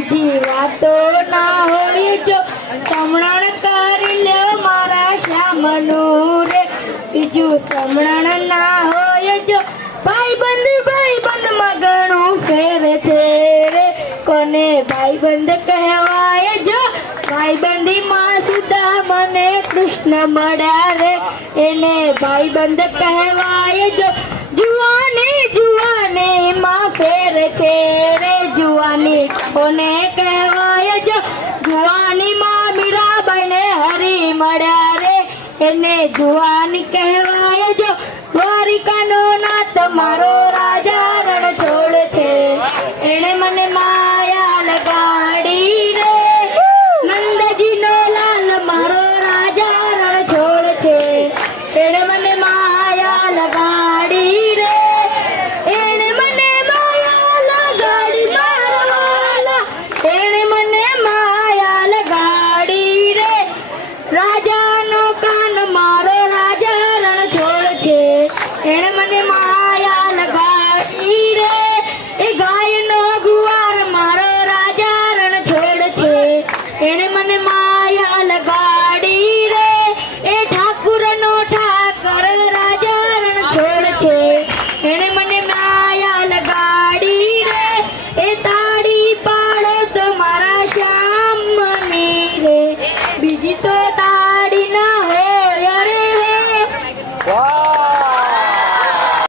વાતો ના હોય જો સમરણ કરી લ્યો મારા શ્યામનું રે બીજું સમરણ ના હોય જો ભાઈ બંધ ભાઈ બંધમાં ઘણું ફેર છે રે. કોને ભાઈ બંધ કહેવાય જો ભાઈ બંધીમાં સુધા મને કૃષ્ણ મળ્યા રે. એને ભાઈ બંધ કહેવાય જો જુવાની કોને કહેવાય જો? જુવાની માં મીરાબાઈ ને હરી મળ્યા રે. એને જુવાની કહેવાય જો? દ્વારિકાનો નાથ મારો રાજા